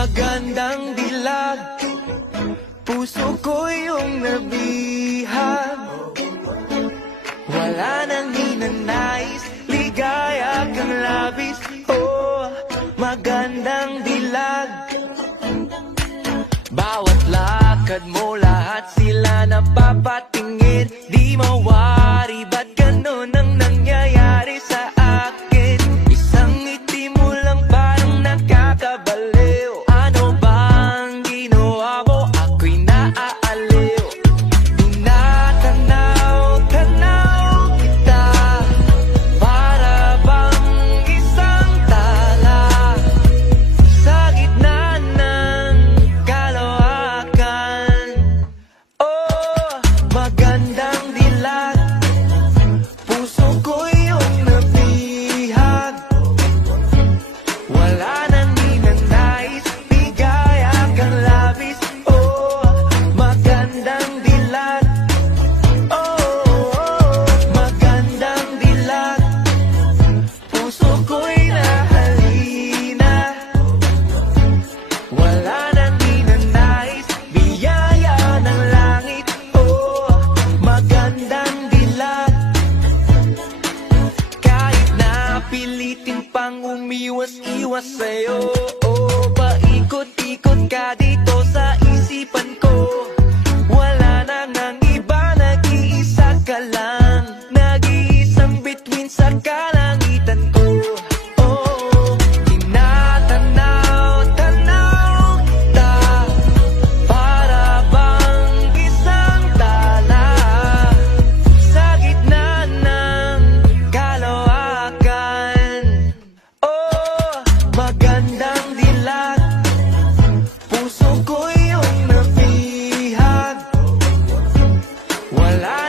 magandang dilag, puso ko yung nabihag. Wala nang hinanais, ligaya kang labis. Oh, magandang dilag. Bawat lakad mo, lahat sila napapatingin. Di mawari, ba't ganun ang nangyayari sa akin? Isang ngiti mo lang parang nakakabaliw. Ano bang ginawa mo? Ako'y naaaliw. Tinatanaw-tanaw kita, para bang isang tala sa gitna ng kalawakan. Oh, magandang dilag, puso ko yung nabihag. Wala nang hinanais, ligaya kang labis. Oh, magandang dilag. Oh, magandang dilag, puso ko'y nahalina. Wala nang hinanais, biyaya ng langit. Oh, magandang dilag. Kahit na pilitin pang umiwas-iwas sa'yo, oh, paikot-ikot ka dito sa isipan ko. Wala na nang iba, nag-iisa ka lang, nag-iisang bituin sa kalangitan ko. Oh, tinatanaw-tanaw kita, para bang isang tala sa gitna ng kalawakan. Oh, magandang dilag, puso ko yung nabihag. Wala